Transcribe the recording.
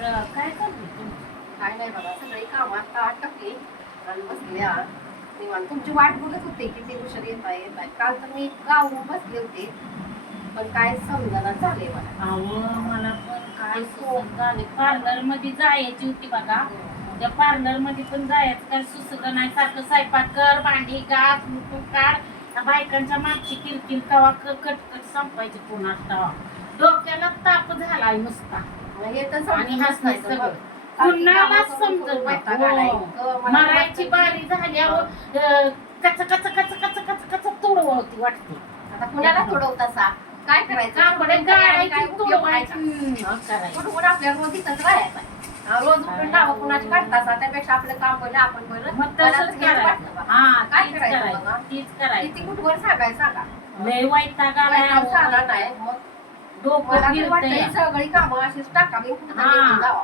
काय करते तुम्ही काय नाही बाबा सगळी कामं आता आटपली. आणि बसल्या. निवांत. तुमची वाट बघत होते ते उशीर येत आहे येत आहे. काल तर मी गावून बसले होते. पण काय समजायला झाले मला. अहो मला पण काय सुचत झाले पार्लरमध्ये जायची होती बघा. त्या पार्लरमध्ये पण जायचं काय सुचत नाही. सारखं स्वयंपाक कर भांडी घास मुकून काढ. त्या बायकांच्या मागची किरकिर तवा क- कटकट संपायची पुन्हा तवा. डोक्याला ताप झालाय नुसता. हे तर आणि सगळं. समजत मरायची वाटतं बारी झाल्यावर कच कच कच कच कच कच तोडवती वाटते. आता कुणाला तोडवता सा काय करायचं? कापडे गाळायची का? तोडवायची आपल्या रोज इथंच राहायचं हा, रोज उठून कुणाची काढता त्यापेक्षा आपलं काम पहिलं आपण पहिलं मग तसंच करायचं. हा काय तीच करायचं? तीच किती करायचं कुठवर सांगाय सांगा? लय. झाला नाही मग डोकं फिरतंय. सगळी कामं अशीच कुठं हा. जावा